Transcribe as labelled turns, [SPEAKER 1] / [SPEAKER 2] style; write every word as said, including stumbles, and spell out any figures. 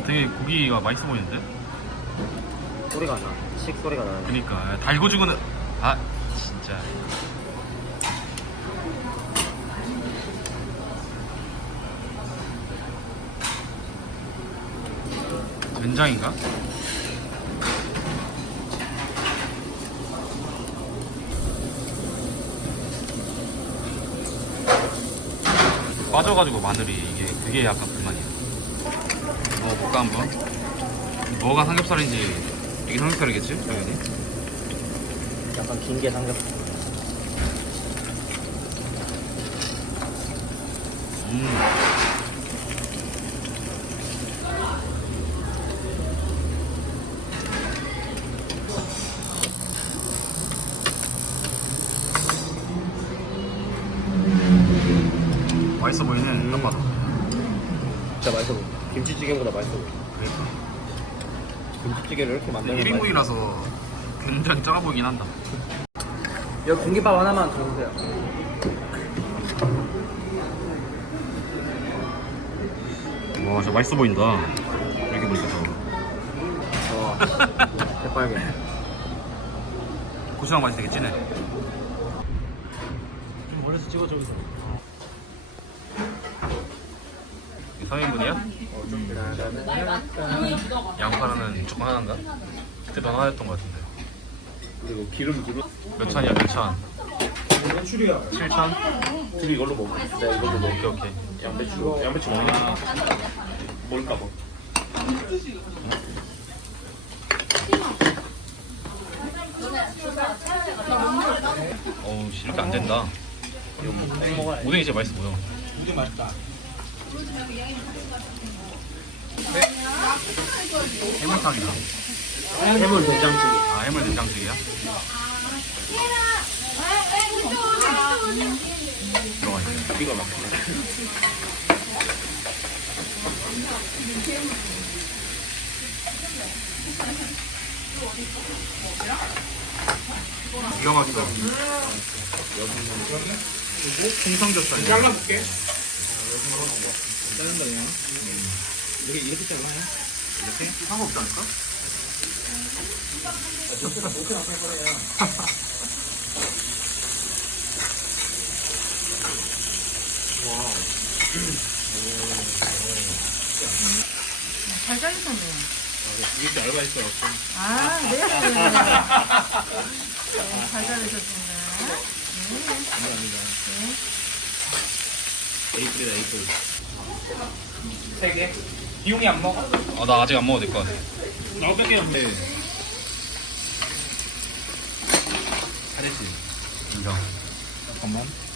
[SPEAKER 1] 어, 되게 고기가 맛있어 보이는데?
[SPEAKER 2] 소리가 나. 식 소리가 나네.
[SPEAKER 1] 그니까 달궈주고는 아 진짜 된장인가? 빠져가지고 마늘이 이게 그게 약간 불만이야. 먹어볼까 한번? 뭐가 삼겹살인지. 이게 삼겹살이겠지? 당연히.
[SPEAKER 2] 약간 긴 게 삼겹살.
[SPEAKER 1] 음. 맛있어 보이네.
[SPEAKER 2] 음.
[SPEAKER 1] 딱 봐도.
[SPEAKER 2] 진짜 맛있어 보여. 김치찌개보다 맛있어 보여.
[SPEAKER 1] 그러니까.
[SPEAKER 2] 김치찌개를 이렇게 만들면
[SPEAKER 1] 일 인분이라서 굉장히 작아 보이긴 한다.
[SPEAKER 2] 여기 공깃밥 하나만 더 주세요.
[SPEAKER 1] 와, 진짜 맛있어 보인다. 이렇게 보니까 더.
[SPEAKER 2] 와, 대빨개.
[SPEAKER 1] 고추장 맛이 되게 진해.
[SPEAKER 2] 좀 멀리서 찍어줘.
[SPEAKER 1] 삼 인분이야?
[SPEAKER 2] 어, 좀
[SPEAKER 1] 양파는 무조건 하나인가? 그때도 하나 였던 것 같은데.
[SPEAKER 2] 그리고 기름 두르.
[SPEAKER 1] 몇 찬이야, 몇 찬?
[SPEAKER 2] 추리야.
[SPEAKER 1] 칠 찬?
[SPEAKER 2] 둘이 이걸로 먹어. 내가 이걸로 먹어.
[SPEAKER 1] 오케이, 오케이.
[SPEAKER 2] 양배추. 양배추 먹냐? 뭘까 봐.
[SPEAKER 1] 어우, 씨, 이렇게 안 된다.
[SPEAKER 2] 이거 뭐 땡 먹어야 돼.
[SPEAKER 1] 오뎅이 진짜 맛있어 보여.
[SPEAKER 2] 오뎅 맛있다.
[SPEAKER 1] 해물탕이다.
[SPEAKER 2] 해물 된장찌개.
[SPEAKER 1] 아, 해물 된장찌개야? 들어가 있네.
[SPEAKER 2] 기가 막히네.
[SPEAKER 1] 기가 막혀. 홍삼겹살.
[SPEAKER 2] 잘라볼게. 자른다 그냥. 이렇게 이렇게 잘라요?
[SPEAKER 1] 이렇게? 상관없지 않을까?
[SPEAKER 2] 접시가 높게 나쁠 거래요.
[SPEAKER 3] 잘 잘리셨네요.
[SPEAKER 2] 이게 알바했어.
[SPEAKER 3] 아, 네. 네, 잘 잘리셨습니다.
[SPEAKER 2] 감사합니다.
[SPEAKER 3] 네.
[SPEAKER 2] 에이플이다 에이플. 세 개. 이용이 안 먹어?
[SPEAKER 1] 아, 나 아직 안 먹어도 될 것 같아.
[SPEAKER 2] 나도 뺄게요. 네.
[SPEAKER 1] 잘했지. 인정.
[SPEAKER 2] 잠깐만.